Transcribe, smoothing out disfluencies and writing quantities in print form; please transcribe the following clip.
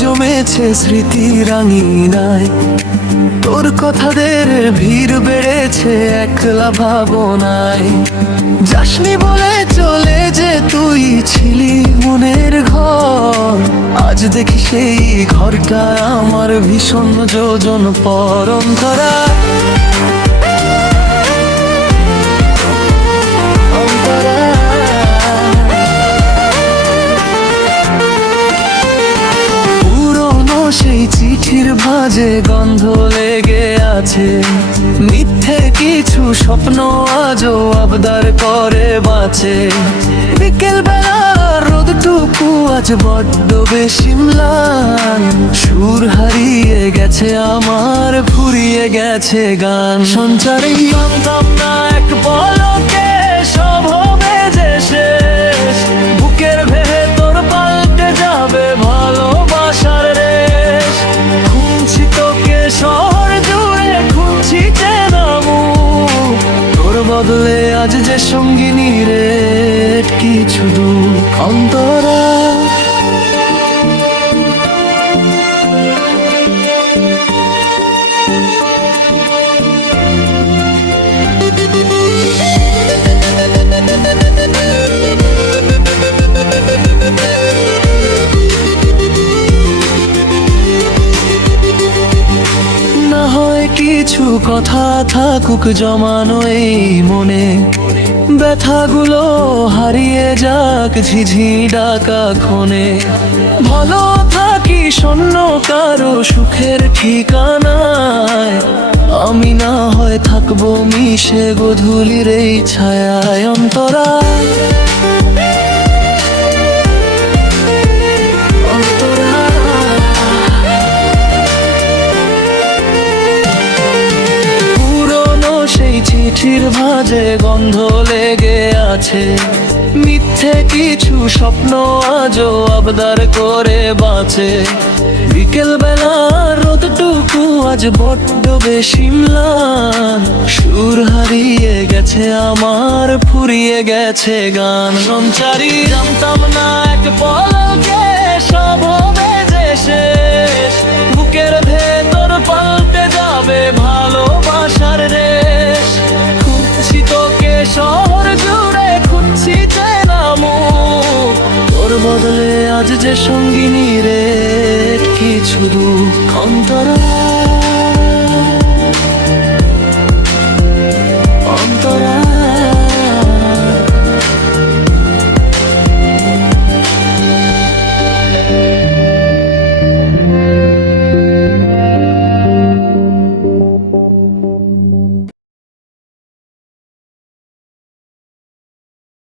জমেছে স্মৃতি রাঙিনায়, তোর কথাদের ভিড় বেড়েছে একলা ভাবনায়। যাসনি বলে চলে যে তুই ছিলি মনের ঘর, আজ দেখি সেই ঘরটা আমার ভীষণ যোজন পর। অন্তরা সেই চিঠির ভাঁজে গন্ধ লেগে আছে, মিথ্যে কিছু স্বপ্ন আজও আবদার করে বাঁচে। বিকেল বেলার রোদটুকু আজ বড্ড বেশি ম্লান, সুর হারিয়ে গেছে আমার, ফুরিয়ে গেছে গান। সঞ্চারে জানতাম না এক পলকে সব হবে যে শেষ, বুকের ভেতর পাল্টে যাবে ভালোবাসার রেশ। খুঁজছি তোকে শহর জুড়ে, খুঁজছি চেনা মুখ, তোর বদলে আজ যে সঙ্গিনী রে কিছু দুঃখ। অন্তরা কিছু কথা থাকুক জমানো এই মনে, ব্যথাগুলো হারিয়ে যাক ঝিঝি ডাকা ক্ষণে। ভালো থাকি শূন্য কারো সুখের ঠিকানায়, আমি না হয় থাকবো মিশে গধূলির এই ছায়ায়। অন্তরা চিঠির ভাঁজে গন্ধ লেগে আছে, মিথ্যে কিছু স্বপ্ন আজও আবদার করে বাঁচে। বিকেল বেলার রোদটুকু আজ বড্ড বেশি ম্লান, সুর হারিয়ে গেছে আমার, ফুরিয়ে গেছে গান। সঞ্চারী জানতাম না এক পলকে সব হবে যে শেষ, বুকের ভেতর পাল্টে যাবে ভালোবাসার রেশ। খুঁজছি তোকে শহর জুড়ে, খুঁজছি চেনা মুখ, তোর বদলে আজ যে সঙ্গিনী রে কিছু দুঃখ। অন্তরা